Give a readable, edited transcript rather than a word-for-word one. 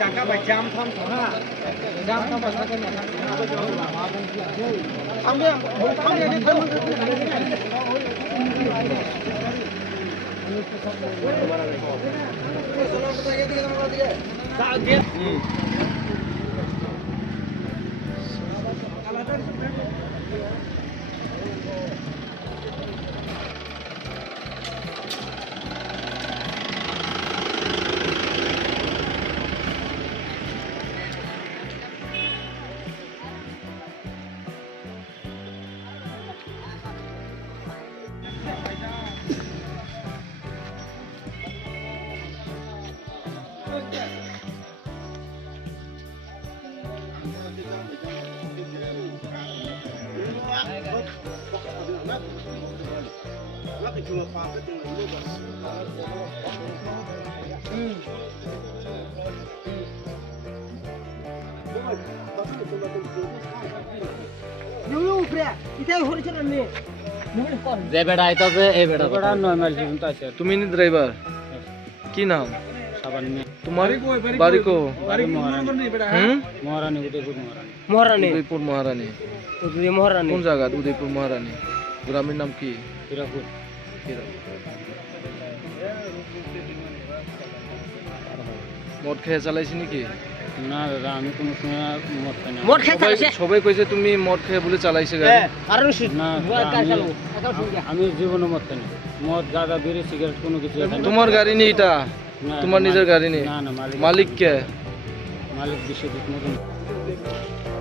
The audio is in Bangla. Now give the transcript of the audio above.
চাকা ভাই জাম থাম হ্যাঁ জাম থাম বাসা করে না আমি যে বেড়া আইতাছে এই বেড়া বেড়া 9 মাইল পর্যন্ত আছে। তুমি নি ড্রাইভার কি নাম সাবান মে তোমার বাড়ি কো বাড়ি মহারানী মহারানী উদয়পুর মহারানী উদয়পুর মহারানী কোন জায়গা উদয়পুর মহারানী গ্রামের নাম কি হিরাপুর মদ খেয়ে চালাইছি নাকি না দাদা আমি কোনো সময় মদ খাই না। মোট খেতে সবাই কইছে তুমি মদ খেয়ে বলে চালাইছে গাড়ি কারণ না আমি জীবনে মদ খাই না। মদ গাঁজা বিড়ি সিগারেট কোনো কিছু খাই না। তোমার গাড়ি নেই এটা না, তোমার নিজের গাড়ি নেই না না মালিক কে মালিক বিশ্বজিৎ মজুমদার।